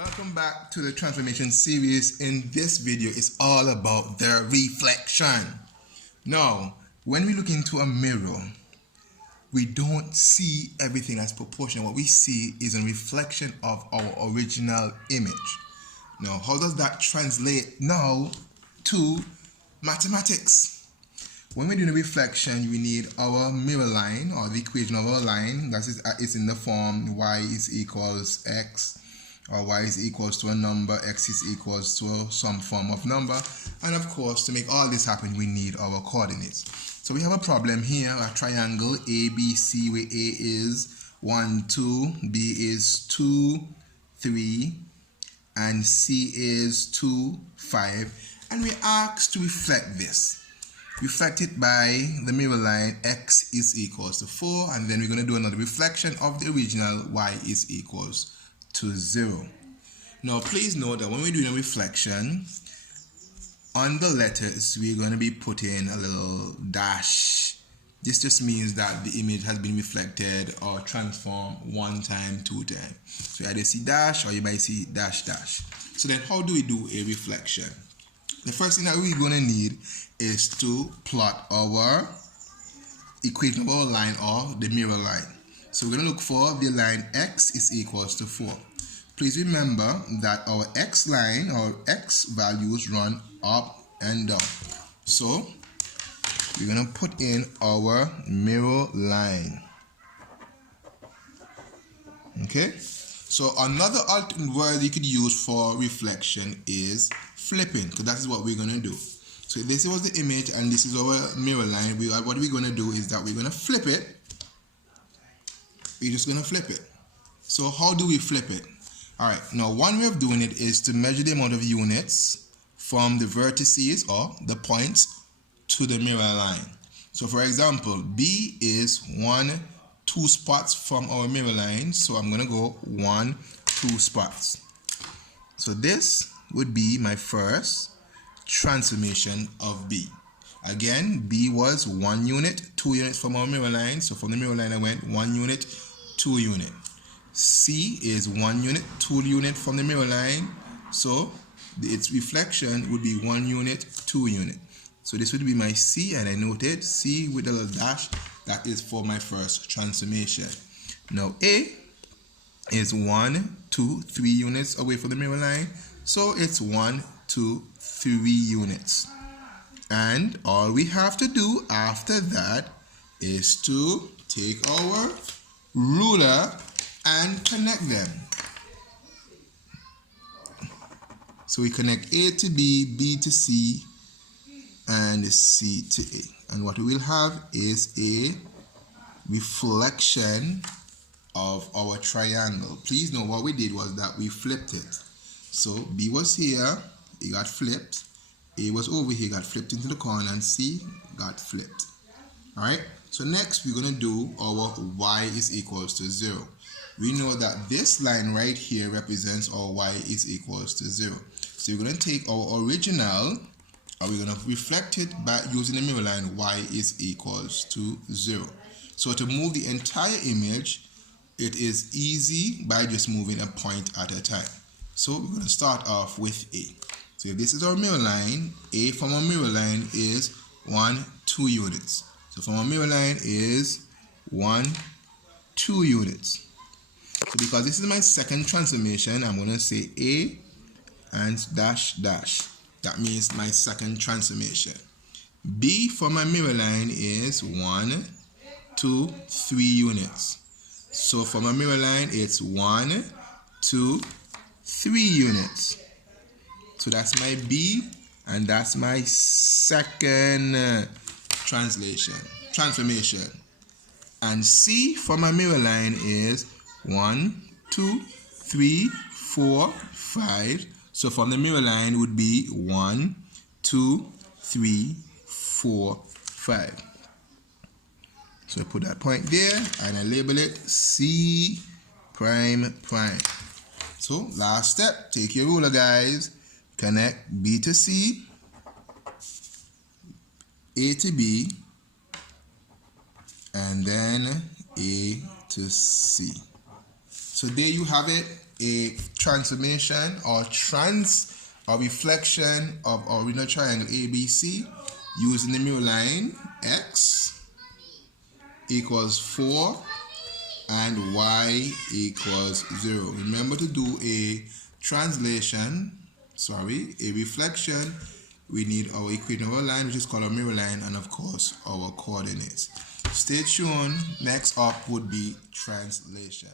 Welcome back to the transformation series. In this video, it's all about the reflection. Now, when we look into a mirror, we don't see everything as proportional. What we see is a reflection of our original image. Now, how does that translate now to mathematics? When we're doing a reflection, we need our mirror line, or the equation of our line. That is, it's in the form y is equals x, or y is equals to a number, x is equals to some form of number. And of course, to make all this happen, we need our coordinates. So we have a problem here, a triangle ABC, where A is 1, 2, B is 2, 3, and C is 2, 5. And we're asked to reflect this. Reflect it by the mirror line, x is equals to 4, and then we're going to do another reflection of the original, y is equals to 0. Now please note that when we're doing a reflection, on the letters we're going to be putting a little dash. This just means that the image has been reflected or transformed 1 time, 2 times. So you either see dash or you might see dash dash. So then how do we do a reflection? The first thing that we're going to need is to plot our equation of our line, or the mirror line. So we're going to look for the line x is equals to 4. Please remember that our x line, or x values, run up and down. So we're going to put in our mirror line. Okay? So another alternate word you could use for reflection is flipping, because that is what we're going to do. So this was the image and this is our mirror line. What we're going to do is that we're going to flip it. We're just going to flip it. So how do we flip it? Alright, now one way of doing it is to measure the amount of units from the vertices, or the points, to the mirror line. So for example, B is 1, 2 spots from our mirror line. So I'm going to go 1, 2 spots. So this would be my first transformation of B. Again, B was 1 unit, 2 units from our mirror line. So from the mirror line I went 1 unit, 2 unit. C is 1 unit, 2 unit from the mirror line. So its reflection would be 1 unit, 2 unit. So this would be my C, and I noted C with a little dash. That is for my first transformation. Now A is 1, 2, 3 units away from the mirror line. So it's 1, 2, 3 units. And all we have to do after that is to take our ruler and connect them. So we connect A to B, B to C, and C to A. And what we will have is a reflection of our triangle. Please know what we did was that we flipped it. So B was here, it got flipped. A was over here, got flipped into the corner, and C got flipped. Alright, so next we're going to do our y is equals to 0. We know that this line right here represents our y is equals to 0. So we're going to take our original, or we're going to reflect it by using the mirror line, y is equals to 0. So to move the entire image, it is easy by just moving a point at a time. So we're going to start off with A. So if this is our mirror line, A from our mirror line is 1, 2 units. So from our mirror line is 1, 2 units. So because this is my second transformation, I'm going to say A and dash dash. That means my second transformation. B for my mirror line is 1, 2, 3 units. So for my mirror line, it's 1, 2, 3 units. So that's my B, and that's my second transformation. And C for my mirror line is 1, 2, 3, 4, 5. So from the mirror line would be 1, 2, 3, 4, 5. So I put that point there and I label it C prime prime. So last step, take your ruler, guys. Connect B to C, A to B, and then A to C. So there you have it, a transformation or reflection of our original triangle ABC using the mirror line x equals 4 and y equals 0. Remember to do a reflection. We need our equation of our line, which is called a mirror line, and of course our coordinates. Stay tuned. Next up would be translation.